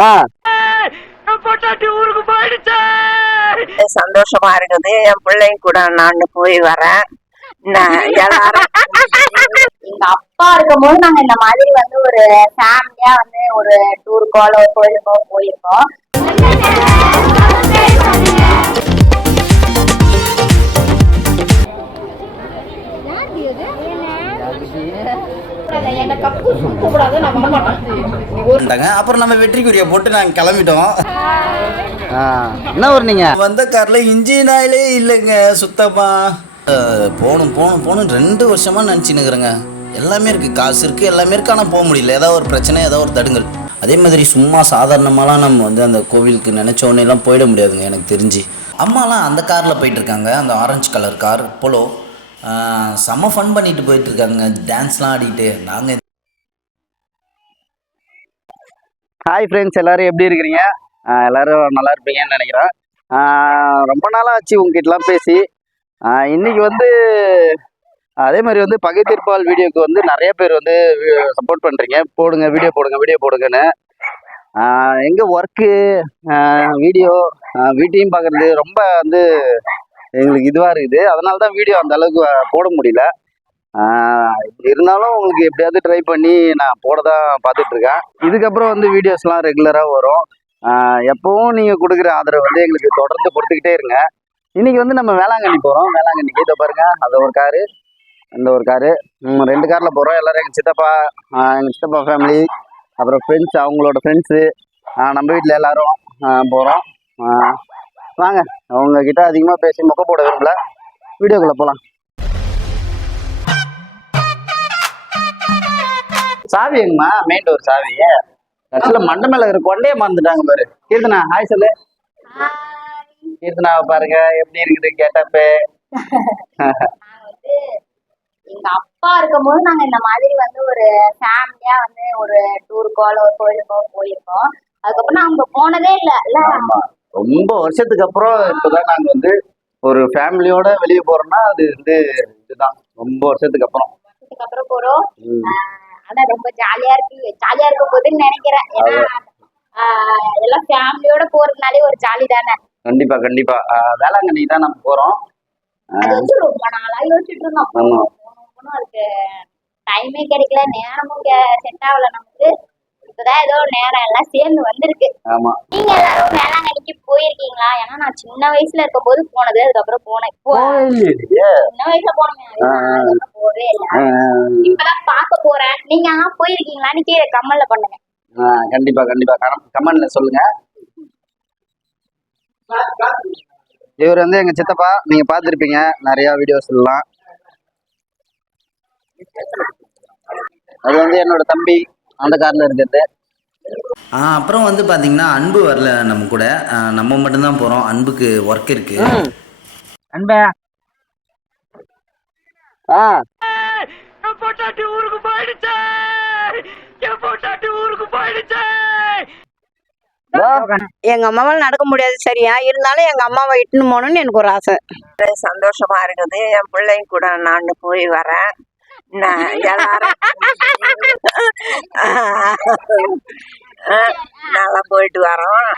ஆ. சந்தோஷமா இருக்குது. என் பிள்ளைங்க கூட நான் போய் வரேன். எங்க அப்பா இருக்கும்போது நாங்க இந்த மாதிரி வந்து ஒரு ஃபேமிலியா வந்து ஒரு டூருக்கோ ஒரு கோயிலுக்கோ போயிருக்கோம் அப்புறம் நம்ம வெற்றி குறியை போட்டு நாங்கள் கிளம்பிட்டோம். ஆ என்ன ஊர் நீங்க? வந்த காரில் இன்ஜின் ஆயிலே இல்லைங்க சுத்தமா. போகணும் போகணும் போகணும் ரெண்டு வருஷமா நினச்சினுக்கிறேங்க எல்லாமே இருக்குது காசு இருக்குது எல்லாமே இருக்குது ஆனால் போக முடியல. ஏதாவது ஒரு பிரச்சனை ஏதாவது ஒரு தடுங்கல் அதே மாதிரி சும்மா சாதாரணமாலாம் நம்ம வந்து அந்த கோவிலுக்கு நினச்ச உடனேலாம் போயிட முடியாதுங்க எனக்கு தெரிஞ்சு. அம்மாலாம் அந்த காரில் போயிட்டு இருக்காங்க அந்த ஆரஞ்சு கலர் கார் போலோ செம்ம ஃபன் பண்ணிட்டு போயிட்டு இருக்காங்க டான்ஸ்லாம் ஆடிட்டு நாங்கள் ஹாய் ஃப்ரெண்ட்ஸ் எல்லாரும் எப்படி இருக்கிறீங்க? எல்லோரும் எல்லாரும் நல்லா இருப்பீங்கன்னு நினைக்கிறேன். ரொம்ப நாளாக ஆச்சு உங்ககிட்டலாம் பேசி. இன்றைக்கி இன்னைக்கு வந்து அதே மாதிரி வந்து பகை வீடியோக்கு வந்து நிறைய பேர் வந்து சப்போர்ட் பண்ணுறீங்க போடுங்க வீடியோ போடுங்க வீடியோ போடுங்கன்னு. எங்கே ஒர்க்கு வீடியோ வீட்டையும் பார்க்குறது ரொம்ப வந்து எங்களுக்கு இதுவாக இருக்குது. அதனால தான் வீடியோ அந்த அளவுக்கு போட முடியல. இருந்தாலும் உங்களுக்கு எப்படியாவது ட்ரை பண்ணி நான் போட தான் பார்த்துட்டு இருக்கேன் இதுக்கப்புறம் வந்து வீடியோஸ்லாம் ரெகுலராக வரும். எப்பவும் நீங்கள் கொடுக்குற ஆதரவு வந்து எங்களுக்கு தொடர்ந்து கொடுத்துக்கிட்டே இருங்க. இன்னைக்கு வந்து நம்ம வேளாங்கண்ணி போகிறோம் வேளாங்கண்ணிக்கு இதை பாருங்க. அது ஒரு காரு இந்த ஒரு காரு ரெண்டு காரில் போகிறோம் எல்லாரும் எங்கள் சித்தப்பா எங்கள் சித்தப்பா ஃபேமிலி அப்புறம் ஃப்ரெண்ட்ஸ் அவங்களோட ஃப்ரெண்ட்ஸு நம்ம வீட்டில் எல்லோரும் போகிறோம் வாங்க. அவங்கக்கிட்ட அதிகமாக பேசி மொக்க போட விரும்பல. வீடியோக்குள்ளே போகலாம் சாவி எங்கம்மா மெயின் டோர் சாவி கடைசியில் மண்டை மேல இருக்கிற கொண்டையே மறந்துட்டாங்க பாரு. கீர்த்தனா ஹாய் சொல்லு. கீர்த்தனாவை பாருங்க எப்படி இருக்குது கேட்டப்ப? எங்க அப்பா இருக்கும்போது நாங்க இந்த மாதிரி வந்து ஒரு ஃபேமிலியா வந்து ஒரு டூருக்கோ இல்ல ஒரு கோயிலுக்கோ போயிருக்கோம். அதுக்கப்புறம் நாங்க போனதே இல்ல இல்ல? ரொம்ப வருஷத்துக்கு அப்புறம் இப்பதான் நாங்க வந்து ஒரு ஃபேமிலியோட வெளியே போறோம்னா அது வந்து இதுதான். ரொம்ப வருஷத்துக்கு அப்புறம். அதுக்கப்புறம் போறோம். ம். ஆஹ் ஆனா ரொம்ப ஜாலியா இருக்கு. ஜாலியா இருக்க போகுதுன்னு நினைக்கிறேன். ஏன்னா எல்லாம் ஃபேமிலியோட போறதுனாலே ஒரு ஜாலி தானே. கண்டிப்பா கண்டிப்பா. வேளாங்கண்ணி தான் நம்ம போறோம். ரொம்ப நாளா யோசிச்சுட்டு இருந்தோம். அதுக்கு டைமே கிடைக்கல. நேரமும் செட் ஆகல நமக்கு. இப்பதான் ஏதோ நேரம் எல்லாம் சேர்ந்து வந்திருக்கு. ஆமா. நீங்க எல்லாரும் வேளாங்கண்ணிக்கு போயிருக்கீங்களா? ஏன்னா நான் சின்ன வயசுல இருக்கும் போது போனது அதுக்கப்புறம் போனேன். இப்போ சின்ன வயசுல போனேன். இல்லை. ஆஹ் இப்பதான் பார்க்க போறேன். நீங்க ஆனா போயிருக்கீங்களான்னு கீழே கம்மல்ல பண்ணுங்க. கண்டிப்பா கண்டிப்பா. கமெண்ட்ல சொல்லுங்க. இவர் வந்து எங்க சித்தப்பா நீங்க பார்த்திருப்பீங்க. நிறைய வீடியோஸ் எல்லாம். அது வந்து என்னோட தம்பி. அந்த கார்ல இருக்கிறது. ஆ, அப்புறம் வந்து பார்த்தீங்கன்னா அன்பு வரல நம்ம கூட. நம்ம மட்டும்தான் போகிறோம் அன்புக்கு ஒர்க் இருக்கு. அன்பே. ஆ. எங்க அம்மாவால் நடக்க முடியாது சரியா? இருந்தாலும் எங்க அம்மாவை இட்டுன்னு போகணும்னு எனக்கு ஒரு ஆசை. சந்தோஷமா இருக்குது என் பிள்ளைங்க கூட நான் போய் வரேன். எல்லாரும் நல்லா போயிட்டு வரோம்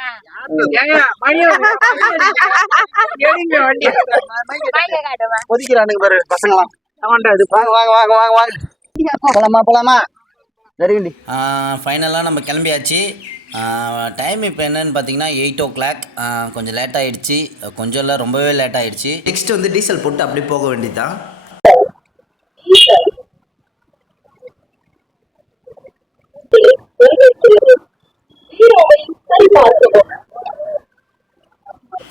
ஒதுக்கிறானுங்க பாரு பசங்களாம் வாங்க வாங்க வாங்க வாங்க வாங்க போலாமா போலாமா ஃபைனலாக நம்ம கிளம்பியாச்சு. டைம் இப்போ என்னன்னு பார்த்தீங்கன்னா எயிட் ஓ கிளாக் கொஞ்சம் லேட் ஆயிடுச்சு. கொஞ்சம் இல்லை ரொம்பவே லேட் ஆயிடுச்சு. நெக்ஸ்ட் வந்து டீசல் போட்டு அப்படியே போக வேண்டியதுதான்.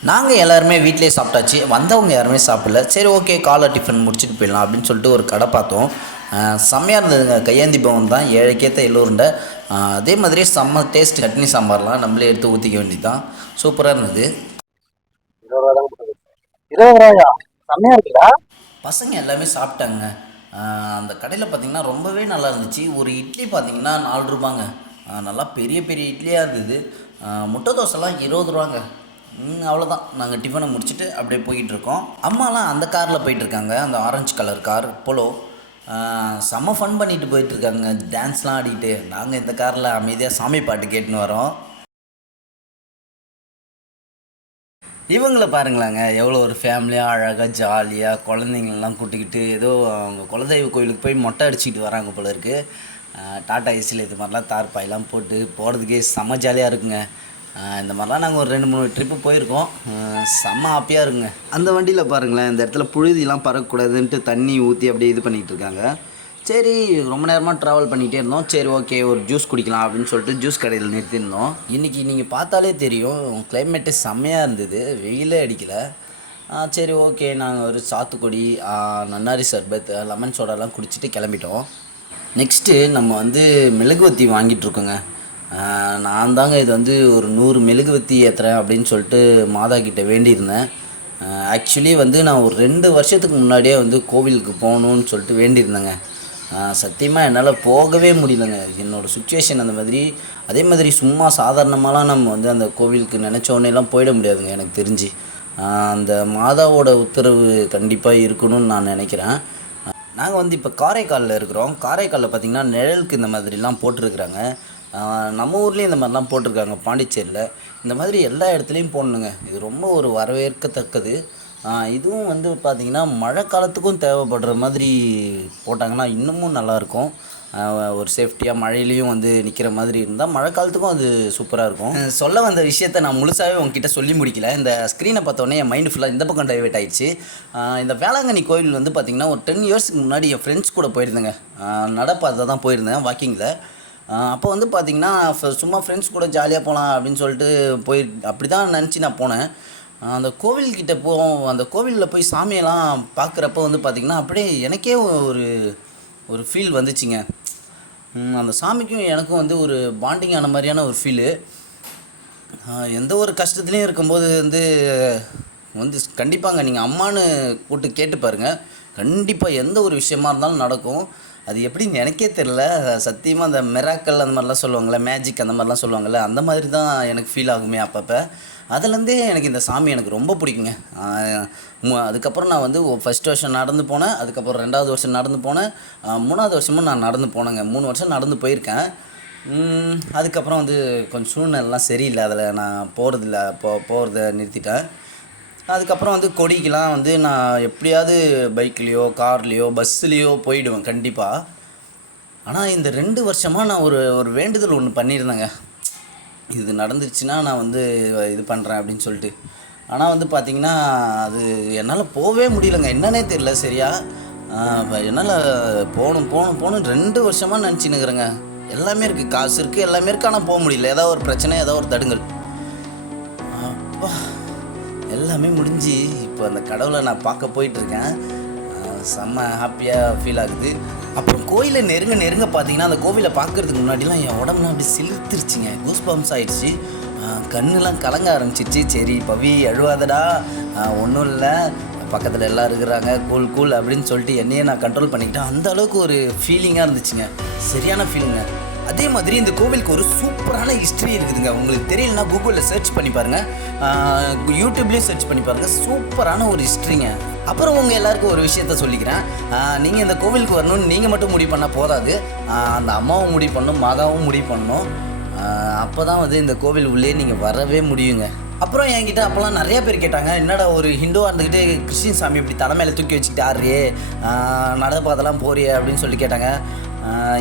நாங்கள் எல்லாருமே வீட்டிலே சாப்பிட்டாச்சு. வந்தவங்க யாருமே சாப்பிடல. சரி ஓகே காலை டிஃபன் முடிச்சுட்டு போயிடலாம் அப்படின்னு சொல்லிட்டு ஒரு கடை பார்த்தோம். ஆஹ் செம்மையா இருந்ததுங்க. கையேந்தி பவன் தான். ஏழைக்கேற்ற எல்லோருண்ட அதே மாதிரி செம்ம டேஸ்ட் சட்னி சாம்பார்லாம் நம்மளே எடுத்து ஊற்றிக்க வேண்டியது தான் சூப்பராக இருந்தது. இருபது ரூபாயா? செம்மையா இருக்குல்ல பசங்க எல்லாமே சாப்பிட்டாங்க. அந்த கடையில் பார்த்திங்கன்னா ரொம்பவே நல்லா இருந்துச்சு. ஒரு இட்லி பார்த்தீங்கன்னா நாலு ரூபாங்க. நல்லா பெரிய பெரிய இட்லியாக இருந்தது. முட்டை தோசைலாம் இருபது ரூபாங்க. ம், அவ்வளோதான் நாங்கள் டிஃபனை முடிச்சுட்டு அப்படியே போயிட்டுருக்கோம் அம்மாலாம் அந்த காரில் போயிட்டுருக்காங்க அந்த ஆரஞ்சு கலர் கார் போலோ செம்ம ஃபன் பண்ணிட்டு போயிட்டுருக்காங்க டான்ஸ்லாம் ஆடிக்கிட்டு நாங்கள் இந்த காரில் அமைதியாக சாமி பாட்டு கேட்டுன்னு வரோம். இவங்கள பாருங்களாங்க. எவ்வளோ ஒரு ஃபேமிலியாக அழகாக ஜாலியாக குழந்தைங்களெல்லாம் கூட்டிக்கிட்டு ஏதோ அவங்க குலதெய்வ கோயிலுக்கு போய் மொட்டை அடிச்சிட்டு வராங்க போல இருக்குது டாட்டா டாடா ஏசியில் இது மாதிரிலாம் தார்பாயெல்லாம் போட்டு போகிறதுக்கே செம்ம ஜாலியாக இருக்குங்க. இந்த மாதிரிலாம் நாங்கள் ஒரு ரெண்டு மூணு ட்ரிப்பு போயிருக்கோம். செம்ம ஹாப்பியாக இருக்குங்க. அந்த வண்டியில் பாருங்களேன் இந்த இடத்துல புழுதிலாம் பறக்கக்கூடாதுன்ட்டு தண்ணி ஊற்றி அப்படியே இது பண்ணிகிட்டு இருக்காங்க. சரி ரொம்ப நேரமாக ட்ராவல் பண்ணிகிட்டே இருந்தோம். சரி ஓகே ஒரு ஜூஸ் குடிக்கலாம் அப்படின்னு சொல்லிட்டு ஜூஸ் கடையில் நிறுத்தியிருந்தோம். இன்றைக்கி நீங்கள் பார்த்தாலே தெரியும் கிளைமேட்டு செம்மையாக இருந்தது. வெயிலே அடிக்கலை. சரி ஓகே நாங்கள் ஒரு சாத்துக்குடி நன்னாரி சர்பத் லெமன் சோடாலாம் குடிச்சிட்டு கிளம்பிட்டோம். நெக்ஸ்ட்டு நம்ம வந்து மெழுகுவத்தி வாங்கிட்டுருக்கோங்க நான் தாங்க இது வந்து ஒரு நூறு மெழுகுவத்தி ஏற்றுறேன் அப்படின்னு சொல்லிட்டு மாதா கிட்டே வேண்டியிருந்தேன். ஆக்சுவலி வந்து நான் ஒரு ரெண்டு வருஷத்துக்கு முன்னாடியே வந்து கோவிலுக்கு போகணுன்னு சொல்லிட்டு வேண்டியிருந்தேங்க. சத்தியமாக என்னால் போகவே முடியலங்க. என்னோடய சுச்சுவேஷன் அந்த மாதிரி அதே மாதிரி சும்மா சாதாரணமாலாம் நம்ம வந்து அந்த கோவிலுக்கு நினச்ச உடனேலாம் போயிட முடியாதுங்க எனக்கு தெரிஞ்சு. அந்த மாதாவோட உத்தரவு கண்டிப்பாக இருக்கணும்னு நான் நினைக்கிறேன். நாங்கள் வந்து இப்போ காரைக்காலில் இருக்கிறோம். காரைக்காலில் பார்த்திங்கன்னா நிழலுக்கு இந்த மாதிரிலாம் போட்டிருக்கிறாங்க. நம்ம ஊர்லேயும் இந்த மாதிரிலாம் போட்டிருக்காங்க பாண்டிச்சேரியில். இந்த மாதிரி எல்லா இடத்துலையும் போடணுங்க. இது ரொம்ப ஒரு வரவேற்கத்தக்கது. இதுவும் வந்து பார்த்திங்கன்னா மழை காலத்துக்கும் தேவைப்படுற மாதிரி போட்டாங்கன்னா இன்னமும் நல்லாயிருக்கும். ஒரு சேஃப்டியாக மழையிலையும் வந்து நிற்கிற மாதிரி இருந்தால் மழை காலத்துக்கும் அது சூப்பராக இருக்கும். சொல்ல வந்த விஷயத்த நான் முழுசாகவே உங்ககிட்ட சொல்லி முடிக்கல. இந்த ஸ்க்ரீனை பார்த்தோன்னே என் மைண்டு ஃபுல்லாக இந்த பக்கம் டைவெர்ட் ஆயிடுச்சு. இந்த வேளாங்கண்ணி கோயில் வந்து பார்த்திங்கன்னா ஒரு டென் இயர்ஸ்க்கு முன்னாடி என் ஃப்ரெண்ட்ஸ் கூட போயிருந்தேங்க. நடப்பாதை தான் போயிருந்தேன் வாக்கிங்கில் அப்போ வந்து பார்த்திங்கன்னா சும்மா ஃப்ரெண்ட்ஸ் கூட ஜாலியாக போகலாம் அப்படின்னு சொல்லிட்டு போய் அப்படி தான் நினச்சி நான் போனேன். அந்த கோவில்கிட்ட போவோம் அந்த கோவிலில் போய் சாமியெல்லாம் பார்க்குறப்ப வந்து பார்த்திங்கன்னா அப்படியே எனக்கே ஒரு ஒரு ஃபீல் வந்துச்சுங்க. அந்த சாமிக்கும் எனக்கும் வந்து ஒரு பாண்டிங் ஆன மாதிரியான ஒரு ஃபீலு எந்த ஒரு கஷ்டத்துலேயும் இருக்கும்போது வந்து வந்து கண்டிப்பாங்க நீங்கள் அம்மான்னு கூட்டு கேட்டு பாருங்கள் கண்டிப்பாக எந்த ஒரு விஷயமா இருந்தாலும் நடக்கும். அது எப்படின்னு எனக்கே தெரில சத்தியமாக அந்த மெராக்கல் அந்த மாதிரிலாம் சொல்லுவாங்கள்ல மேஜிக் அந்த மாதிரிலாம் சொல்லுவாங்கள்ல அந்த மாதிரி தான் எனக்கு ஃபீல் ஆகுமே அப்பப்போ. அதுலேருந்தே எனக்கு இந்த சாமி எனக்கு ரொம்ப பிடிக்குங்க. அதுக்கப்புறம் நான் வந்து ஃபஸ்ட் வருஷம் நடந்து போனேன். அதுக்கப்புறம் ரெண்டாவது வருஷம் நடந்து போனேன். மூணாவது வருஷமும் நான் நடந்து போனேங்க. மூணு வருஷம் நடந்து போயிருக்கேன். அதுக்கப்புறம் வந்து கொஞ்சம் சூழ்நிலைலாம் சரியில்லை. அதில் நான் போகிறதில்ல போ போகிறத நிறுத்திட்டேன். அதுக்கப்புறம் வந்து கொடிக்கெலாம் வந்து நான் எப்படியாவது பைக்லேயோ கார்லேயோ பஸ்ஸுலேயோ போயிடுவேன் கண்டிப்பாக ஆனால் இந்த ரெண்டு வருஷமாக நான் ஒரு ஒரு வேண்டுதல் ஒன்று பண்ணியிருந்தேங்க. இது நடந்துருச்சுன்னா நான் வந்து இது பண்ணுறேன் அப்படின்னு சொல்லிட்டு. ஆனால் வந்து பார்த்திங்கன்னா அது என்னால் போகவே முடியலங்க. என்னன்னே தெரியல சரியா? என்னால் போகணும் போகணும் போகணும் ரெண்டு வருஷமாக நினச்சினுக்கிறேங்க எல்லாமே இருக்குது காசு இருக்குது எல்லாமே இருக்குது ஆனால் போக முடியல. ஏதாவது ஒரு பிரச்சனை ஏதாவது ஒரு தடுங்கல் அப்பா எல்லாமே முடிஞ்சு. இப்போ அந்த கடவுளை நான் பார்க்க போயிட்டுருக்கேன். செம்ம ஹாப்பியாக ஃபீல் ஆகுது. அப்புறம் கோயிலை நெருங்க நெருங்க பார்த்தீங்கன்னா அந்த கோவிலை பார்க்கறதுக்கு முன்னாடிலாம் என் உடம்புலாம் அப்படி சிலிர்த்துருச்சுங்க. கூஸ் பம்ப்ஸ் ஆயிடுச்சு கண்ணுலாம் கலங்க ஆரம்பிச்சிருச்சு. சரி பவி அழுவாதடா ஒன்றும் இல்லை. பக்கத்தில் எல்லாம் இருக்கிறாங்க. கூல் கூல் அப்படின்னு சொல்லிட்டு என்னையே நான் கண்ட்ரோல் பண்ணிக்கிட்டேன். அந்த அளவுக்கு ஒரு ஃபீலிங்காக இருந்துச்சுங்க. சரியான ஃபீலிங்க அதே மாதிரி இந்த கோவிலுக்கு ஒரு சூப்பரான ஹிஸ்ட்ரி இருக்குதுங்க. உங்களுக்கு தெரியலனா கூகுளில் சர்ச் பண்ணி பாருங்கள் யூடியூப்லேயும் சர்ச் பண்ணி பாருங்கள் சூப்பரான ஒரு ஹிஸ்ட்ரிங்க அப்புறம் உங்கள் எல்லாருக்கும் ஒரு விஷயத்த சொல்லிக்கிறேன். நீங்கள் இந்த கோவிலுக்கு வரணும்னு நீங்கள் மட்டும் முடிவு பண்ணால் போதாது. அந்த அம்மாவும் முடிவு பண்ணணும் மாதாவும் முடிவு பண்ணணும் அப்போ தான் வந்து இந்த கோவில் உள்ளே நீங்கள் வரவே முடியுங்க. அப்புறம் என்கிட்ட அப்போல்லாம் நிறைய பேர் கேட்டாங்க. என்னடா ஒரு ஹிந்துவாக இருந்துக்கிட்டு கிறிஸ்டின் சாமி இப்படி தலைமையில தூக்கி வச்சுக்கிட்டு ஆடுறியே? நடப்பாதெல்லாம் போறியே அப்படின்னு சொல்லி கேட்டாங்க.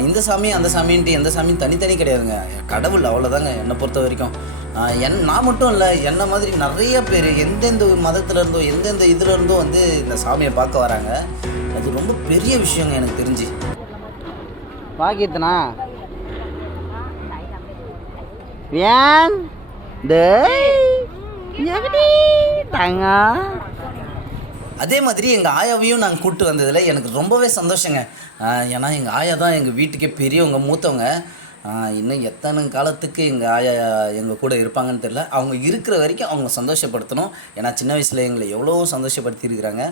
இந்த சாமி அந்த சாமின்ட்டு எந்த சாமியும் தனித்தனி கிடையாதுங்க. கடவுள் அவ்வளோதாங்க என்னை பொறுத்த வரைக்கும். என் நான் மட்டும் இல்லை என்னை மாதிரி நிறைய பேர் எந்தெந்த மதத்தில் இருந்தோ எந்தெந்த இதுலேருந்தோ வந்து இந்த சாமியை பார்க்க வராங்க. அது ரொம்ப பெரிய விஷயங்க எனக்கு தெரிஞ்சு. வாக்கித்தனா ஏன்? தங்க? அதே மாதிரி எங்கள் ஆயாவையும் நாங்கள் கூப்பிட்டு வந்ததில் எனக்கு ரொம்பவே சந்தோஷங்க. ஏன்னா எங்கள் ஆயா தான் எங்கள் வீட்டுக்கே பெரியவங்க மூத்தவங்க. இன்னும் எத்தனை காலத்துக்கு எங்கள் ஆயா எங்கள் கூட இருப்பாங்கன்னு தெரில அவங்க இருக்கிற வரைக்கும் அவங்க சந்தோஷப்படுத்தணும். ஏன்னா சின்ன வயசில் எங்களை எவ்வளோ சந்தோஷப்படுத்தியிருக்கிறாங்க.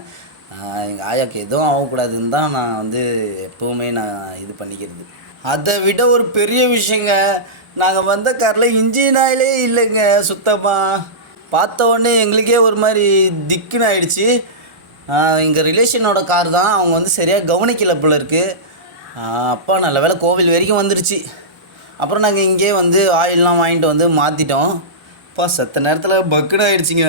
எங்கள் ஆயாவுக்கு எதுவும் ஆகக்கூடாதுன்னு தான் நான் வந்து எப்போவுமே நான் இது பண்ணிக்கிறது. அதை விட ஒரு பெரிய விஷயங்க நாங்கள் வந்த காரில் இன்ஜின் ஆயிலே இல்லைங்க சுத்தமாக பார்த்த உடனே எங்களுக்கே ஒரு மாதிரி திக்குன்னு ஆயிடுச்சு. இங்கே ரிலேஷனோட கார் தான் அவங்க வந்து சரியாக கவனிக்கல போல இருக்குது அப்பா நல்ல வேலை கோவில் வரைக்கும் வந்துருச்சு. அப்புறம் நாங்கள் இங்கே வந்து ஆயிலெலாம் வாங்கிட்டு வந்து மாற்றிட்டோம் அப்பா செத்த நேரத்தில் பக்குன்னு ஆயிடுச்சிங்க.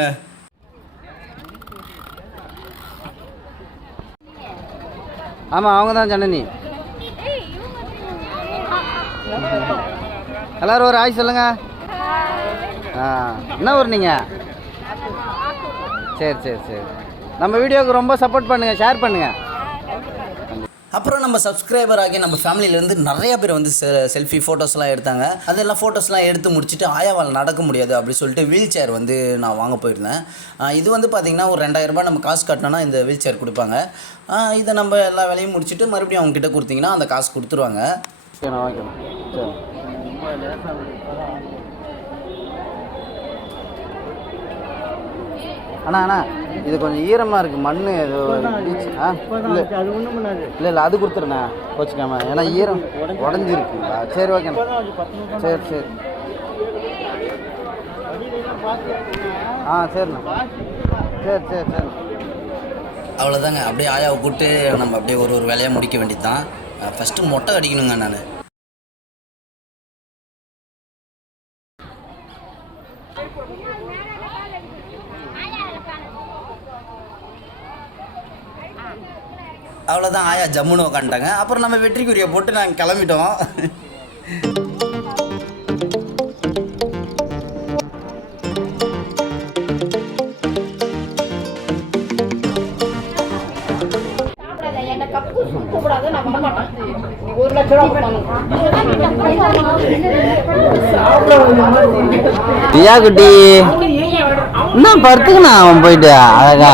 ஆமாம் அவங்க தான் ஜனனி. எல்லோரும் ஒரு ஆய் சொல்லுங்க. ஆ என்ன ஊர் நீங்கள் சரி சரி சரி. நம்ம வீடியோவுக்கு ரொம்ப சப்போர்ட் பண்ணுங்கள் ஷேர் பண்ணுங்கள் அப்புறம் நம்ம சப்ஸ்கிரைபர் ஆகி நம்ம ஃபேமிலியிலேருந்து நிறைய பேர் வந்து செல்ஃபி ஃபோட்டோஸ்லாம் எடுத்தாங்க. அதெல்லாம் ஃபோட்டோஸ்லாம் எடுத்து முடிச்சுட்டு ஆயாவால் நடக்க முடியாது அப்படி சொல்லிட்டு வீல் சேர் வந்து நான் வாங்க போயிருந்தேன். இது வந்து பார்த்திங்கன்னா ஒரு ரெண்டாயிரம் ரூபாய் நம்ம காசு கட்டினோன்னா இந்த வீல் சேர் கொடுப்பாங்க இதை நம்ம எல்லா வேலையும் முடிச்சுட்டு மறுபடியும் அவங்க கிட்ட கொடுத்தீங்கன்னா அந்த காசு கொடுத்துருவாங்க. அண்ணா அண்ணா. இது கொஞ்சம் ஈரமாக இருக்குது மண் ஏதோ. ஆ இல்லை. அது ஒன்றும் பண்ணாது. இல்லை இல்லை அது கொடுத்துருண்ணே கோச்சிக்காம. ஏன்னா ஈரம் உடஞ்சிருக்குங்களா? சரி ஓகேண்ணா. சரி சரி. ஆ சரிண்ணா. சரி சரி சரி. அவ்வளோதாங்க அப்படியே ஆயாவை கூப்பிட்டு நம்ம அப்படியே ஒரு ஒரு வேலையாக முடிக்க வேண்டியது தான் ஃபஸ்ட்டு மொட்டை அடிக்கணுங்க நான். அவ்வளோதான் ஆயா ஜம்முன்னு உக்காண்டாங்க அப்புறம் நம்ம வெற்றிக்குரிய போட்டு நாங்கள் கிளம்பிட்டோம். பியா குட்டி என்ன படுத்துக்கணும் அவன் போயிட்டு அழகா?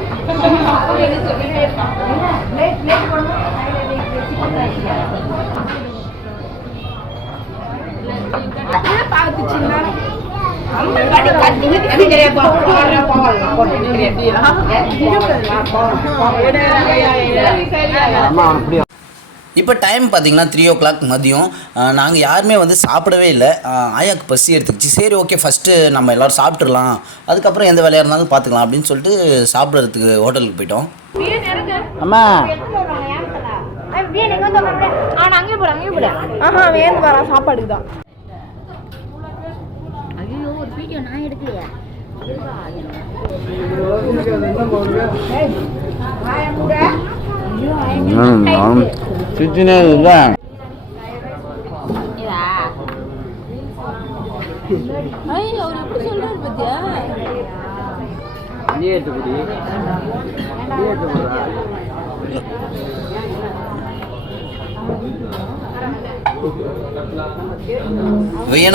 அம்மா அப்படியா? இப்போ டைம் பார்த்தீங்கன்னா த்ரீ ஓ கிளாக் மதியம் நாங்கள் யாருமே வந்து சாப்பிடவே இல்லை. ஆயாக்கு பசி எடுத்துக்கிச்சு சரி ஓகே ஃபஸ்ட்டு நம்ம எல்லோரும் சாப்பிட்றலாம் அதுக்கப்புறம் எந்த வேலையாக இருந்தாலும் பார்த்துக்கலாம் அப்படின்னு சொல்லிட்டு சாப்பிட்றதுக்கு ஹோட்டலுக்கு போயிட்டோம். அம்மா. ஆஹா வேந்து வரா சாப்பாடுக்கு தான். ஐயோ ஒரு வீடியோ நான் எடுக்கலையா சிச்சினே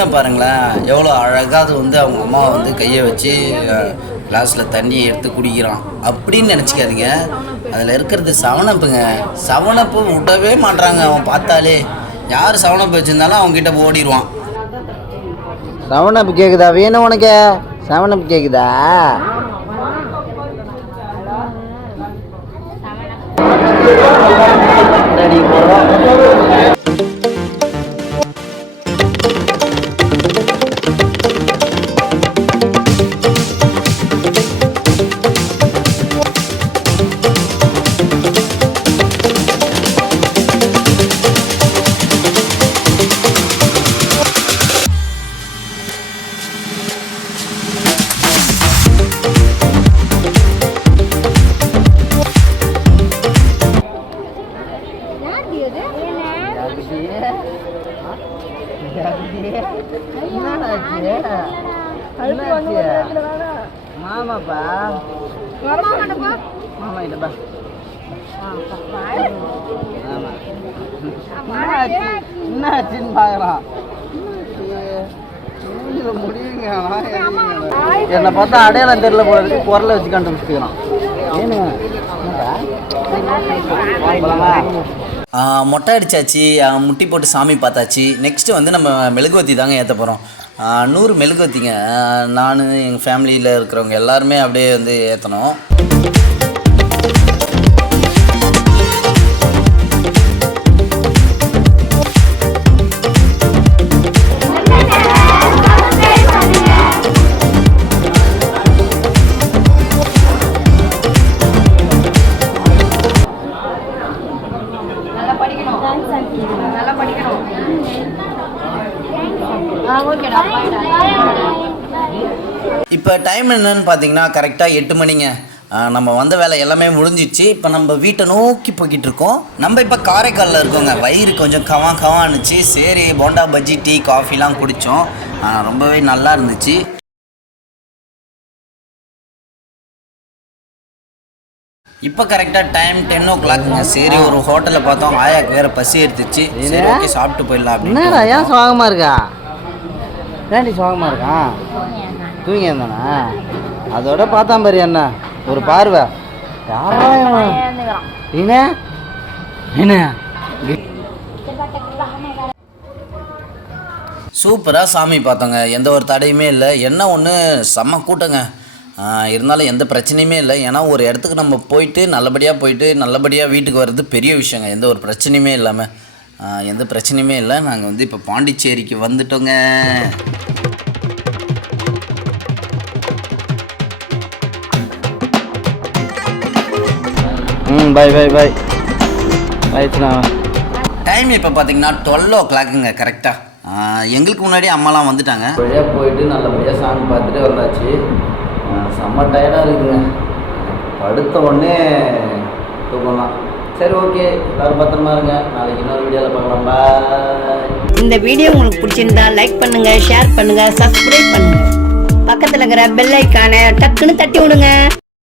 பாருங்களேன். எவ்வளோ அழகாக அது வந்து அவங்க அம்மா வந்து கையை வச்சு கிளாஸில் தண்ணியை எடுத்து குடிக்கிறான். அப்படின்னு நினச்சிக்காதீங்க. அதில் இருக்கிறது சவனப்புங்க சவனப்பு விடவே மாட்றாங்க. அவன் பார்த்தாலே யார் சவனப்பு வச்சுருந்தாலும் அவங்ககிட்ட ஓடிடுவான். சவனப்பு கேட்குதா வேணும் உனக்கு. கேட்குதா கேக்குதா மாமாப்பா. மாமா என்னாச்சு? என்னாச்சுன்னு பார்க்குறான் முடியுங்க என்னை பார்த்தா அடையாளம் தெரியல போல இருக்கு. குரலை வச்சு கண்டுபிடிச்சிக்கிறான். ஆ, மொட்டை அடித்தாச்சு முட்டி போட்டு சாமி பார்த்தாச்சு. நெக்ஸ்ட்டு வந்து நம்ம மெழுகுவத்தி தாங்க ஏற்ற போகிறோம் நூறு மெழுகுவத்திங்க. நான் எங்கள் ஃபேமிலியில் இருக்கிறவங்க எல்லாருமே அப்படியே வந்து ஏற்றணும் இப்போ டைம் என்னன்னு பார்த்தீங்கன்னா கரெக்டாக எட்டு மணிங்க. நம்ம வந்த வேலை எல்லாமே முடிஞ்சிச்சு. இப்போ நம்ம வீட்டை நோக்கி போய்கிட்டு இருக்கோம். நம்ம இப்போ காரைக்காலில் இருக்கோங்க. வயிறு கொஞ்சம் கவா கவான்னுச்சு சரி போண்டா பஜ்ஜி டீ காஃபிலாம் குடித்தோம். ரொம்பவே நல்லா இருந்துச்சு. இப்போ கரெக்டாக டைம் டென் ஓ கிளாக்குங்க சரி ஒரு ஹோட்டலில் பார்த்தோம். ஆயாக்கு வேறு பசி எடுத்துச்சு. சரி ஓகே சாப்பிட்டு போயிடலாம் அப்படின்னு ஏன் சோகமாக இருக்கா? ஏன்டி சோகமாக இருக்கான் தூங்கி இருந்தானா அதோட பார்த்தான் பாரு என்ன ஒரு பார்வை. யாரா? என்ன என்ன சூப்பராக சாமி பார்த்தோங்க. எந்த ஒரு தடையுமே இல்லை. என்ன ஒன்று செம்ம கூட்டங்க. இருந்தாலும் எந்த பிரச்சனையுமே இல்லை. ஏன்னா ஒரு இடத்துக்கு நம்ம போயிட்டு நல்லபடியாக போயிட்டு நல்லபடியாக வீட்டுக்கு வர்றது பெரிய விஷயங்க. எந்த ஒரு பிரச்சனையுமே இல்லாமல் எந்த பிரச்சனையுமே இல்லை. நாங்கள் வந்து இப்போ பாண்டிச்சேரிக்கு வந்துட்டோங்க. ம் பை பை பை ஆயிடுச்சுண்ணா டைம் இப்போ பார்த்தீங்கன்னா டுவெல் ஓ கிளாக்குங்க கரெக்டாக எங்களுக்கு முன்னாடி அம்மாலாம் வந்துட்டாங்க. வழியாக போயிட்டு நல்லபடியாக சாமி பார்த்துட்டு வந்தாச்சு. செம்ம டயர்டாக இருக்குங்க. படுத்த உடனே தூங்கலாம் சரி ஓகே எல்லாரும் பத்திரமா இருங்க. நாளைக்கு இன்னொரு வீடியோவில் பார்க்கலாம். பாய் இந்த வீடியோ உங்களுக்கு பிடிச்சிருந்தா லைக் பண்ணுங்க ஷேர் பண்ணுங்க சப்ஸ்கிரைப் பண்ணுங்க. பக்கத்துல இருக்கிற பெல் ஐக்கானை டக்குன்னு தட்டி விடுங்க.